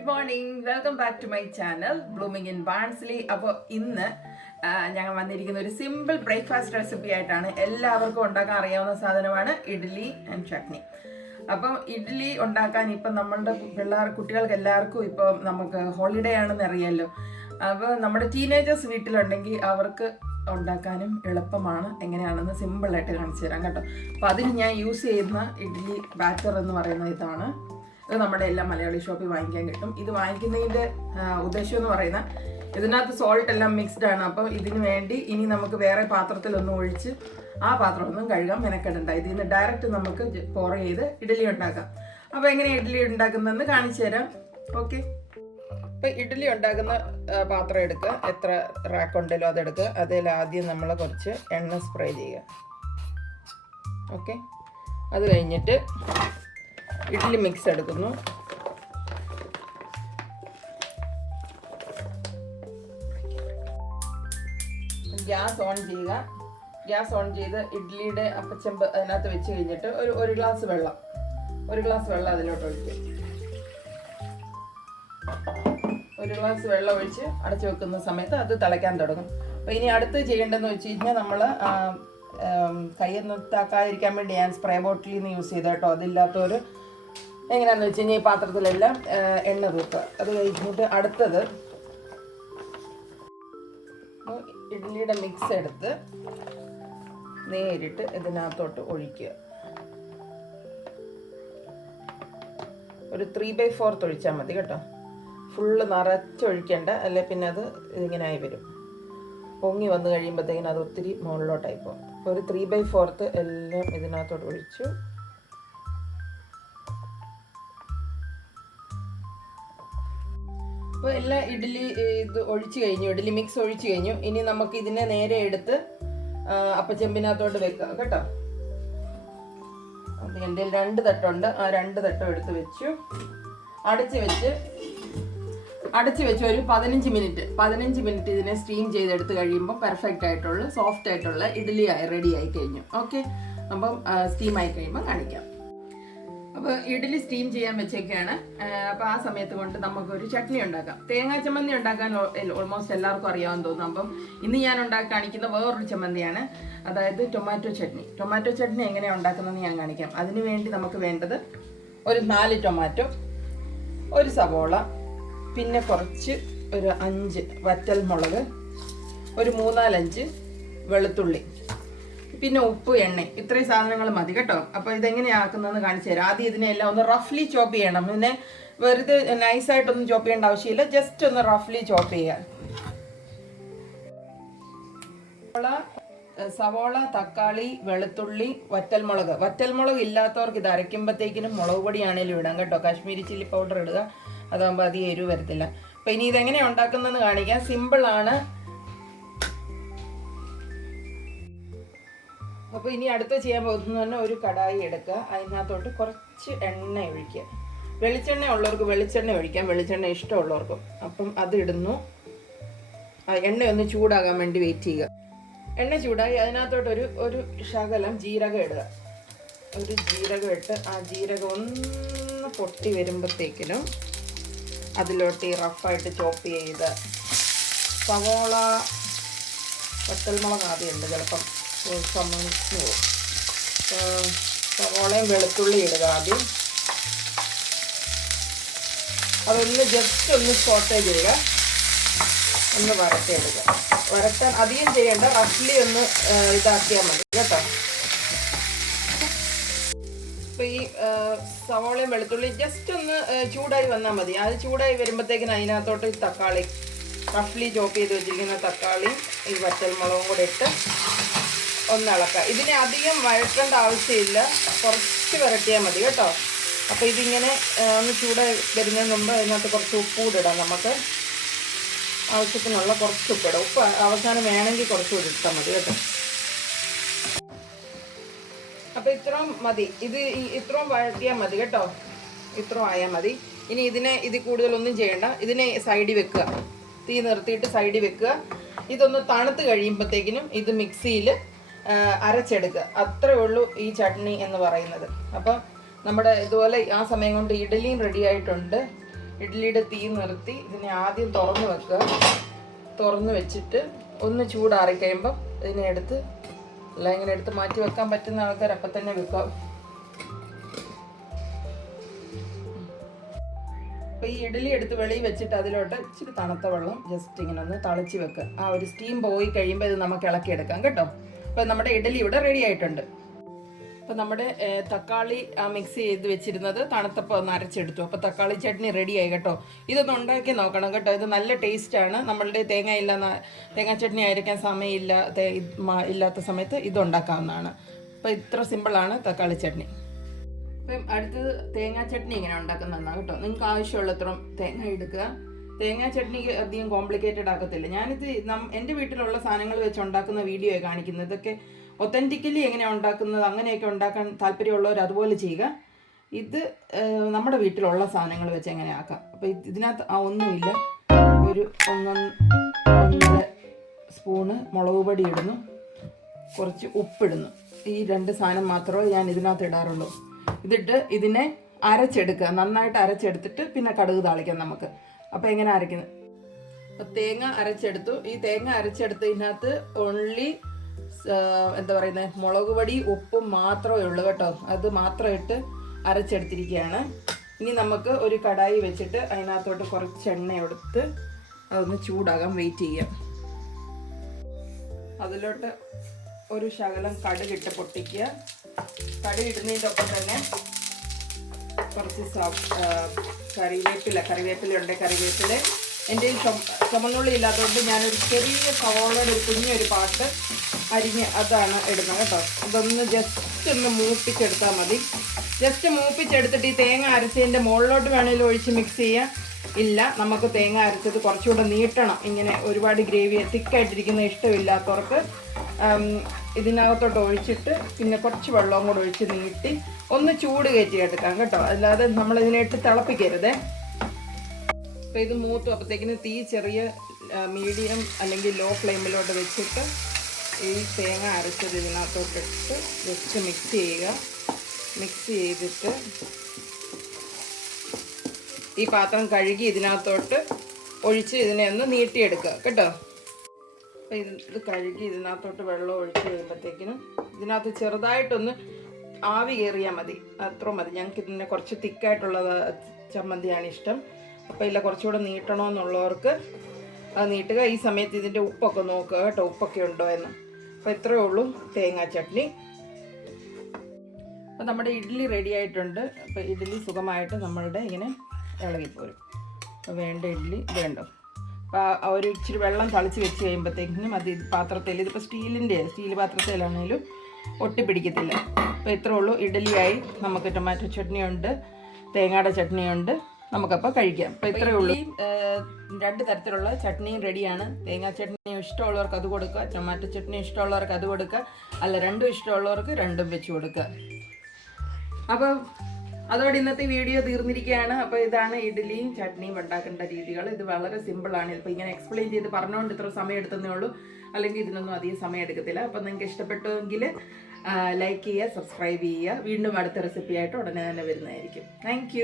Good morning, welcome back to my channel blooming in Barnsley. അപ്പോൾ ഇന്ന് ഞങ്ങൾ വന്നിരിക്കുന്ന ഒരു സിമ്പിൾ ബ്രേക്ക്ഫാസ്റ്റ് റെസിപ്പി ആയിട്ടാണ്. എല്ലാവർക്കും ഉണ്ടാക്കാൻ അറിയാവുന്ന സാധനമാണ് ഇഡ്ഡലി ആൻഡ് ചട്നി. അപ്പം ഇഡ്ഡലി ഉണ്ടാക്കാൻ ഇപ്പം നമ്മളുടെ കുട്ടികൾക്ക് എല്ലാവർക്കും ഇപ്പം നമുക്ക് ഹോളിഡേ ആണെന്ന് അറിയാമല്ലോ. അപ്പോൾ നമ്മുടെ ടീനേജേഴ്സ് വീട്ടിലുണ്ടെങ്കിൽ അവർക്ക് ഉണ്ടാക്കാനും എളുപ്പമാണ്. എങ്ങനെയാണെന്ന് സിമ്പിളായിട്ട് കാണിച്ചു തരാം കേട്ടോ. അപ്പോൾ അതിന് ഞാൻ യൂസ് ചെയ്യുന്ന ഇഡ്ഡലി ബാറ്റർ എന്ന് പറയുന്നത് ഇതാണ്. ഇത് നമ്മുടെ എല്ലാ മലയാളി ഷോപ്പിൽ വാങ്ങിക്കാൻ കിട്ടും. ഇത് വാങ്ങിക്കുന്നതിൻ്റെ ഉദ്ദേശം എന്ന് പറയുന്നത് ഇതിനകത്ത് സോൾട്ട് എല്ലാം മിക്സ്ഡ് ആണ്. അപ്പോൾ ഇതിന് വേണ്ടി ഇനി നമുക്ക് വേറെ പാത്രത്തിലൊന്നും ഒഴിച്ച് ആ പാത്രമൊന്നും കഴുകാൻ മെനക്കെടണ്ട. ഇതിൽ നിന്ന് ഡയറക്റ്റ് നമുക്ക് പോർ ചെയ്ത് ഇഡ്ഡലി ഉണ്ടാക്കാം. അപ്പോൾ എങ്ങനെ ഇഡ്ഡലി ഉണ്ടാക്കുന്നതെന്ന് കാണിച്ചു തരാം. ഓക്കെ, അപ്പോൾ ഇഡ്ഡലി ഉണ്ടാക്കുന്ന പാത്രം എടുക്കുക. എത്ര റാക്ക് ഉണ്ടല്ലോ അതെടുക്കുക. അതിൽ ആദ്യം നമ്മൾ കുറച്ച് എണ്ണ സ്പ്രേ ചെയ്യുക. ഓക്കെ, അത് കഴിഞ്ഞിട്ട് ഇഡ്ഡലി മിക്സ് എടുക്കുന്നു. ഗ്യാസ് ഓൺ ചെയ്യുക. ഗ്യാസ് ഓൺ ചെയ്ത് ഇഡ്ഡലിയുടെ അപ്പച്ചെമ്പ് അതിനകത്ത് വെച്ച് കഴിഞ്ഞിട്ട് ഒരു ഗ്ലാസ് വെള്ളം അതിലോട്ട് ഒഴിക്കുക. ഒരു ഗ്ലാസ് വെള്ളം ഒഴിച്ച് അടച്ചു വെക്കുന്ന സമയത്ത് അത് തിളയ്ക്കാൻ തുടങ്ങും. അപ്പോൾ ഇനി അടുത്ത് ചെയ്യേണ്ടതെന്ന് വെച്ച് കഴിഞ്ഞാൽ നമ്മൾ കയ്യൊന്നും താക്കാതിരിക്കാൻ വേണ്ടി ഞാൻ സ്പ്രേ ബോട്ടിലിൽ നിന്ന് യൂസ് ചെയ്ത കേട്ടോ. അതില്ലാത്തവർ എങ്ങനെയാണെന്ന് വെച്ച് കഴിഞ്ഞാൽ ഈ പാത്രത്തിലെല്ലാം എണ്ണ തൂക്കുക. അത് കഴിഞ്ഞിട്ട് അടുത്തത് ഇഡ്ഡലിയുടെ മിക്സ് എടുത്ത് നേരിട്ട് ഇതിനകത്തോട്ട് ഒഴിക്കുക. ഒരു 3/4 ഒഴിച്ചാൽ മതി കേട്ടോ. ഫുള്ള് നിറച്ചൊഴിക്കേണ്ട, അല്ലെ പിന്നെ അത് ഇങ്ങനെ ആയി വരും. പൊങ്ങി വന്നു കഴിയുമ്പോഴത്തേക്കിനും അത് ഒത്തിരി മുകളിലോട്ടായി പോകും. അപ്പോൾ ഒരു 3/4 എല്ലാം ഇതിനകത്തോട്ട് ഒഴിച്ചു. അപ്പോൾ എല്ലാ ഇഡ്ഡലി ഇത് ഒഴിച്ചു കഴിഞ്ഞു, ഇഡ്ഡലി മിക്സ് ഒഴിച്ചു കഴിഞ്ഞു. ഇനി നമുക്ക് ഇതിനെ നേരെ എടുത്ത് അപ്പച്ചെമ്പിനകത്തോട്ട് വെക്കാം കേട്ടോ. അത് എൻ്റെ 2 തട്ടുണ്ട്. ആ 2 തട്ടും എടുത്ത് വെച്ചു. അടച്ച് വെച്ച് ഒരു 15 മിനിറ്റ് ഇതിനെ സ്റ്റീം ചെയ്തെടുത്ത് കഴിയുമ്പോൾ പെർഫെക്റ്റ് ആയിട്ടുള്ള സോഫ്റ്റ് ആയിട്ടുള്ള ഇഡ്ഡലി റെഡി ആയി കഴിഞ്ഞു. ഓക്കെ, അപ്പം സ്റ്റീം ആയി കഴിയുമ്പോൾ കാണിക്കാം. അപ്പോൾ ഇഡ്ഡലി സ്റ്റീം ചെയ്യാൻ വെച്ചേക്കാണ്. അപ്പോൾ ആ സമയത്ത് കൊണ്ട് നമുക്കൊരു ചട്നി ഉണ്ടാക്കാം. തേങ്ങാ ചമ്മന്തി ഉണ്ടാക്കാൻ ഓൾമോസ്റ്റ് എല്ലാവർക്കും അറിയാമെന്ന് തോന്നുന്നു. അപ്പം ഇന്ന് ഞാൻ കാണിക്കുന്ന വേറൊരു ചമ്മന്തിയാണ്, അതായത് ടൊമാറ്റോ ചട്നി എങ്ങനെയാണ് ഉണ്ടാക്കുന്നതെന്ന് ഞാൻ കാണിക്കാം. അതിന് വേണ്ടി നമുക്ക് വേണ്ടത് ഒരു 4 ടൊമാറ്റോ, ഒരു സവോള, പിന്നെ കുറച്ച് ഒരു 5 വറ്റൽ മുളക്, ഒരു 3-4 വെളുത്തുള്ളി, പിന്നെ ഉപ്പ്, എണ്ണ. ഇത്രയും സാധനങ്ങൾ മതി കേട്ടോ. അപ്പോൾ ഇതെങ്ങനെയാക്കുന്നതെന്ന് കാണിച്ചു തരാം. ആദ്യം ഇതിനെല്ലാം ഒന്ന് റഫ്ലി ചോപ്പ് ചെയ്യണം. പിന്നെ വെറുതെ നൈസായിട്ടൊന്നും ചോപ്പ് ചെയ്യേണ്ട ആവശ്യമില്ല, ജസ്റ്റ് ഒന്ന് റഫ്ലി ചോപ്പ് ചെയ്യാം. സവോള, തക്കാളി, വെളുത്തുള്ളി, വറ്റൽമുളക് ഇല്ലാത്തവർക്ക് ഇത് അരയ്ക്കുമ്പോഴത്തേക്കിനും മുളക് പൊടിയാണേലും ഇടാം കേട്ടോ. കാശ്മീരി ചില്ലി പൗഡർ ഇടുക, അതാകുമ്പോൾ അധികം എരിവ് വരത്തില്ല. അപ്പോൾ ഇനി ഇതെങ്ങനെയാണ് ഉണ്ടാക്കുന്നതെന്ന് കാണിക്കാം. സിമ്പിളാണ്. അപ്പോൾ ഇനി അടുത്ത് ചെയ്യാൻ പോകുന്നത് തന്നെ ഒരു കടായി എടുക്കുക. അതിനകത്തോട്ട് കുറച്ച് എണ്ണ ഒഴിക്കുക. വെളിച്ചെണ്ണ ഉള്ളവർക്ക് വെളിച്ചെണ്ണ ഒഴിക്കാം, വെളിച്ചെണ്ണ ഇഷ്ടമുള്ളവർക്കും. അപ്പം അതിടുന്നു. എണ്ണ ഒന്ന് ചൂടാകാൻ വേണ്ടി വെയിറ്റ് ചെയ്യുക. എണ്ണ ചൂടായി അതിനകത്തോട്ട് ഒരു ശകലം ജീരകം ഇടുക. ഒരു ജീരകം ഇട്ട് ആ ജീരകം ഒന്ന് പൊട്ടി വരുമ്പോഴത്തേക്കിനും അതിലോട്ട് ഈ റഫായിട്ട് ചോപ്പ് ചെയ്ത് സവോള, വറ്റൽമുളക് ആദ്യം ഉണ്ട്, ചിലപ്പം സമ്മതിച്ചു പോകും. സവോളയും വെളുത്തുള്ളി ഇടുക ആദ്യം. അതൊന്ന് ജസ്റ്റ് ഒന്ന് സോട്ടേ ചെയ്യുക, ഒന്ന് വരട്ടിയെടുക്കുക. വരട്ടാൻ അധികം ചെയ്യേണ്ട, റഫ്ലി ഒന്ന് ഇതാക്കിയാൽ മതി കേട്ടോ. അപ്പോൾ ഈ സവോളയും വെളുത്തുള്ളി ജസ്റ്റ് ഒന്ന് ചൂടായി വന്നാൽ മതി. അത് ചൂടായി വരുമ്പോഴത്തേക്കിനും അതിനകത്തോട്ട് ഈ തക്കാളി, റഫ്ലി ചോപ്പ് ചെയ്ത് വെച്ചിരിക്കുന്ന തക്കാളിയും ഈ വറ്റൽമുളകും കൂടെ ഇട്ട് ഒന്ന് ഇളക്കുക. ഇതിനെ അധികം വഴറ്റേണ്ട ആവശ്യമില്ല, കുറച്ച് വരട്ടിയാൽ മതി കേട്ടോ. അപ്പോൾ ഇതിങ്ങനെ ഒന്ന് ചൂടായി വരുന്നതിന് മുമ്പ് അതിനകത്ത് കുറച്ച് ഉപ്പ് കൂടെ ഇടാം. നമുക്ക് ആവശ്യത്തിനുള്ള കുറച്ച് ഉപ്പിടാം. ഉപ്പ് അവസാനം വേണമെങ്കിൽ കുറച്ച് കൂടി ഇട്ടാൽ മതി കേട്ടോ. അപ്പോൾ ഇത്രയും മതി. ഇത്രയും വഴറ്റിയാൽ മതി കേട്ടോ. ഇത്രയും ആയാൽ മതി. ഇനി ഇതിൽ കൂടുതലൊന്നും ചെയ്യണ്ട. ഇതിനെ സൈഡിൽ വെക്കുക. തീ നിർത്തിയിട്ട് സൈഡിൽ വെക്കുക. ഇതൊന്ന് തണുത്ത് കഴിയുമ്പോഴത്തേക്കിനും ഇത് മിക്സിയിൽ അരച്ചെടുക്കുക. അത്രേ ഉള്ളൂ ഈ ചട്നി എന്ന് പറയുന്നത്. അപ്പം നമ്മുടെ ഇതുപോലെ ആ സമയം കൊണ്ട് ഇഡ്ഡലിയും റെഡി ആയിട്ടുണ്ട്, ഇഡ്ഡലിയുടെ തീ നിർത്തി ഇതിനെ ആദ്യം തുറന്ന് വെക്കുക. തുറന്ന് വെച്ചിട്ട് ഒന്ന് ചൂടാറി കഴിയുമ്പം ഇതിനെ എടുത്ത് ഇങ്ങനെ എടുത്ത് മാറ്റി വെക്കാൻ പറ്റുന്ന ആൾക്കാർ അപ്പം തന്നെ വെക്കാം. അപ്പോൾ ഈ ഇഡ്ഡലി എടുത്ത് വെളിയിൽ വെച്ചിട്ട് അതിലോട്ട് ഇച്ചിരി തണുത്ത വെള്ളം ജസ്റ്റ് ഇങ്ങനെ ഒന്ന് തളിച്ച് വെക്കുക. ആ ഒരു സ്റ്റീം പോയി കഴിയുമ്പോൾ ഇത് നമുക്ക് ഇളക്കിയെടുക്കാം കേട്ടോ. അപ്പോൾ നമ്മുടെ ഇഡ്ഡലി ഇവിടെ റെഡി ആയിട്ടുണ്ട്. അപ്പോൾ നമ്മുടെ തക്കാളി മിക്സ് ചെയ്ത് വെച്ചിരുന്നത് തണുത്തപ്പോൾ ഒന്ന് അരച്ചെടുത്തു. അപ്പോൾ തക്കാളി ചട്നി റെഡിയായി കേട്ടോ. ഇതൊന്ന് ഉണ്ടാക്കി നോക്കണം കേട്ടോ. ഇത് നല്ല ടേസ്റ്റാണ്. നമ്മളുടെ തേങ്ങാ ചട്നി ആയിരിക്കാൻ സമയമില്ല ഇല്ലാത്ത സമയത്ത് ഇതുണ്ടാക്കാവുന്നതാണ്. അപ്പോൾ ഇത്ര സിമ്പിളാണ് തക്കാളി ചട്നി. അപ്പം അടുത്തത് തേങ്ങാ ചട്നി ഇങ്ങനെ ഉണ്ടാക്കുന്നതാണ് കേട്ടോ. നിങ്ങൾക്ക് ആവശ്യമുള്ളത്ര തേങ്ങ എടുക്കുക. തേങ്ങാ ചട്നിക്ക് അധികം കോംപ്ലിക്കേറ്റഡ് ആക്കത്തില്ല. ഞാനിത് എൻ്റെ വീട്ടിലുള്ള സാധനങ്ങൾ വെച്ച് ഉണ്ടാക്കുന്ന വീഡിയോ കാണിക്കുന്നത്. ഇതൊക്കെ ഒത്തൻറ്റിക്കലി എങ്ങനെയാണ് ഉണ്ടാക്കുന്നത് അങ്ങനെയൊക്കെ ഉണ്ടാക്കാൻ താല്പര്യമുള്ളവർ അതുപോലെ ചെയ്യുക. ഇത് നമ്മുടെ വീട്ടിലുള്ള സാധനങ്ങൾ വെച്ച് എങ്ങനെ ആക്കാം. അപ്പോൾ ഇതിനകത്ത് ഒന്നുമില്ല. ഒരു 1.5 സ്പൂണ് മുളക് പൊടി ഇടുന്നു, കുറച്ച് ഉപ്പിടുന്നു. ഈ 2 സാധനം മാത്രമേ ഞാൻ ഇതിനകത്ത് ഇടാറുള്ളൂ. ഇതിട്ട് ഇതിനെ അരച്ചെടുക്കുക. നന്നായിട്ട് അരച്ചെടുത്തിട്ട് പിന്നെ കടുക് താളിക്കാം നമുക്ക്. അപ്പോൾ എങ്ങനെ അരയ്ക്കുന്നത്? അപ്പോൾ തേങ്ങ അരച്ചെടുത്തു. ഈ തേങ്ങ അരച്ചെടുത്തതിനകത്ത് ഓൺലി എന്താ പറയുന്നത് മുളക് പൊടി ഉപ്പും മാത്രമേ ഉള്ളൂ കേട്ടോ. അത് മാത്രം ഇട്ട് അരച്ചെടുത്തിരിക്കുകയാണ്. ഇനി നമുക്ക് ഒരു കടായി വെച്ചിട്ട് അതിനകത്തോട്ട് കുറച്ച് എണ്ണ എടുത്ത് അതൊന്ന് ചൂടാകാൻ വെയിറ്റ് ചെയ്യാം. അതിലോട്ട് ഒരു ശകലം കടുകിട്ട് പൊട്ടിക്കുക. കടുകിടുന്നതിൻ്റെ ഒപ്പം തന്നെ കുറച്ച് കറിവേപ്പില ഉണ്ട്. കറിവേപ്പില എൻ്റെ ചുമന്നുള്ളി ഇല്ലാത്തതുകൊണ്ട് ഞാനൊരു ചെറിയ സവോളയുടെ ഒരു കുഞ്ഞൊരു പാട്ട് അരിഞ്ഞ് അതാണ് ഇടുന്നത് കേട്ടോ. ഇതൊന്ന് ജസ്റ്റ് ഒന്ന് മൂപ്പിച്ചെടുത്താൽ മതി. ജസ്റ്റ് മൂപ്പിച്ചെടുത്തിട്ട് ഈ തേങ്ങ അരച്ചതിൻ്റെ മുകളിലോട്ട് വേണമെങ്കിലും ഒഴിച്ച് മിക്സ് ചെയ്യാം. ഇല്ല, നമുക്ക് തേങ്ങ അരച്ചത് കുറച്ചുകൂടെ നീട്ടണം. ഇങ്ങനെ ഒരുപാട് ഗ്രേവി തിക്കായിട്ടിരിക്കുന്ന ഇഷ്ടമില്ലാത്തവർക്ക് ഇതിനകത്തോട്ട് ഒഴിച്ചിട്ട് പിന്നെ കുറച്ച് വെള്ളവും കൂടെ ഒഴിച്ച് നീട്ടി ഒന്ന് ചൂട് കയറ്റിയെടുക്കാം കേട്ടോ. അല്ലാതെ നമ്മളിതിനായിട്ട് തിളപ്പിക്കരുത്. അപ്പോൾ ഇത് മൂത്തു അപ്പോഴത്തേക്കിന് തീ ചെറിയ മീഡിയം അല്ലെങ്കിൽ ലോ ഫ്ലെയിമിലോട്ട് വെച്ചിട്ട് ഈ തേങ്ങ അരച്ചത് ഇതിനകത്തോട്ടിട്ട് ജസ്റ്റ് മിക്സ് ചെയ്യുക. മിക്സ് ചെയ്തിട്ട് ഈ പാത്രം കഴുകി ഇതിനകത്തോട്ട് ഒഴിച്ച് ഇതിനെ ഒന്ന് നീട്ടിയെടുക്കുക കേട്ടോ. അപ്പോൾ ഇത് കഴുകി ഇതിനകത്തോട്ട് വെള്ളം ഒഴിച്ച് കഴിയുമ്പോഴത്തേക്കിനും ഇതിനകത്ത് ചെറുതായിട്ടൊന്ന് ആവി കയറിയാൽ മതി. അത്ര മതി. ഞങ്ങൾക്ക് ഇതിനെ കുറച്ച് തിക്കായിട്ടുള്ള ചമ്മന്തിയാണ് ഇഷ്ടം. അപ്പോൾ ഇല്ല കുറച്ചുകൂടെ നീട്ടണമെന്നുള്ളവർക്ക് അത് നീട്ടുക. ഈ സമയത്ത് ഇതിൻ്റെ ഉപ്പൊക്കെ നോക്കുക കേട്ടോ, ഉപ്പൊക്കെ ഉണ്ടോ എന്ന്. അപ്പോൾ ഇത്രയേ ഉള്ളൂ തേങ്ങാ ചട്നി. അപ്പോൾ നമ്മുടെ ഇഡ്ഡലി റെഡി ആയിട്ടുണ്ട്. അപ്പോൾ ഇഡ്ഡലി സുഖമായിട്ട് നമ്മളുടെ ഇങ്ങനെ ഇളകിപ്പോരും. അപ്പോൾ വേണ്ട ഇഡ്ഡലി വേണ്ടോ. അപ്പോൾ ഒരു ഇച്ചിരി വെള്ളം തളിച്ച് വെച്ച് കഴിയുമ്പോഴത്തേക്കിനും അത് പാത്രത്തിൽ, ഇതിപ്പോൾ സ്റ്റീൽ പാത്രത്തിലാണെങ്കിലും ഒട്ടിപ്പിടിക്കത്തില്ല. അപ്പോൾ ഇത്രയേ ഉള്ളൂ. ഇഡ്ഡലിയായി. നമുക്ക് ടൊമാറ്റോ ചട്നിയുണ്ട്, തേങ്ങയുടെ ചട്നിയുണ്ട്. നമുക്കപ്പോൾ കഴിക്കാം. അപ്പോൾ ഇത്രയേ ഉള്ളൂ. 2 തരത്തിലുള്ള ചട്നിയും റെഡിയാണ്. തേങ്ങാ ചട്നി ഇഷ്ടമുള്ളവർക്ക് അത് കൊടുക്കുക, ടൊമാറ്റോ ചട്നി ഇഷ്ടമുള്ളവർക്ക് അത് കൊടുക്കുക, അല്ല രണ്ടും ഇഷ്ടമുള്ളവർക്ക് രണ്ടും വെച്ച് കൊടുക്കുക. അപ്പോൾ അതോടെ ഇന്നത്തെ വീഡിയോ തീർന്നിരിക്കുകയാണ്. അപ്പോൾ ഇതാണ് ഇഡ്ഡലിയും ചട്നിയും ഉണ്ടാക്കേണ്ട രീതികൾ. ഇത് വളരെ സിമ്പിളാണ്. ഇപ്പോൾ ഇങ്ങനെ എക്സ്പ്ലെയിൻ ചെയ്ത് പറഞ്ഞുകൊണ്ട് ഇത്ര സമയം എടുത്തതേ ഉള്ളൂ. അല്ലെങ്കിൽ ഇതിനൊന്നും അധികം സമയം എടുക്കത്തില്ല. അപ്പോൾ നിങ്ങൾക്ക് ഇഷ്ടപ്പെട്ടുവെങ്കിൽ ലൈക്ക് ചെയ്യുക, സബ്സ്ക്രൈബ് ചെയ്യുക. വീണ്ടും അടുത്ത റെസിപ്പിയായിട്ട് ഉടനെ തന്നെ വരുന്നതായിരിക്കും. താങ്ക്